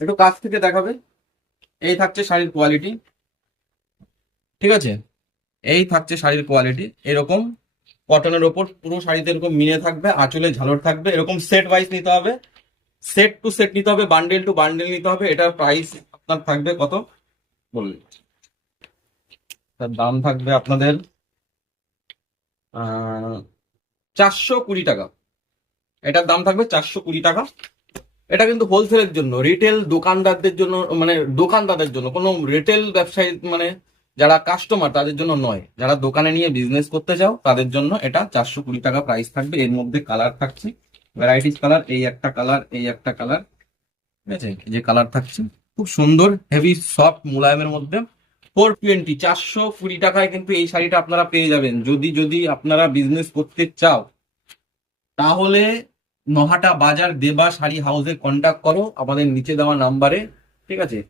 একটু কাছ থেকে দেখাবে। এই থাকছে শাড়ির কোয়ালিটি, ঠিক আছে? এই থাকছে শাড়ির কোয়ালিটি এরকম, কটনের ওপর পুরো শাড়িতে এরকম মিনে থাকবে, আঁচলে ঝালর থাকবে, এরকম সেট ওয়াইজ নিতে হবে, সেট টু সেট নিতে হবে, বান্ডেল টু বান্ডেল নিতে হবে। এটার প্রাইস আপনার থাকবে কত বলুন? তার দাম থাকবে আপনাদের 420 টাকা। এটার দাম থাকবে 420 টাকা। এটা কিন্তু হোলসেলের জন্য, রিটেল দোকানদারদের জন্য, মানে দোকানদারদের জন্য, কোনো রিটেল ব্যবসায়ী মানে যারা কাস্টমার তাদের জন্য নয়, যারা দোকানে নিয়ে বিজনেস করতে চাও তাদের জন্য এটা 420 টাকা প্রাইস থাকবে। এর মধ্যে কালার থাকছে ভ্যারাইটিস কালার, এই একটা কালার, এই একটা কালার, ঠিক আছে? এই যে কালার থাকছে খুব সুন্দর হেভি সফট মুলায়মের মধ্যে। 420, 420 টাকায় কিন্তু এই শাড়িটা আপনারা পেয়ে যাবেন। যদি যদি আপনারা বিজনেস করতে চাও তাহলে নহাটা বাজার দেবা শাড়ি হাউসে কন্ট্যাক্ট করো আমাদের নিচে দেওয়া নাম্বারে, ঠিক আছে?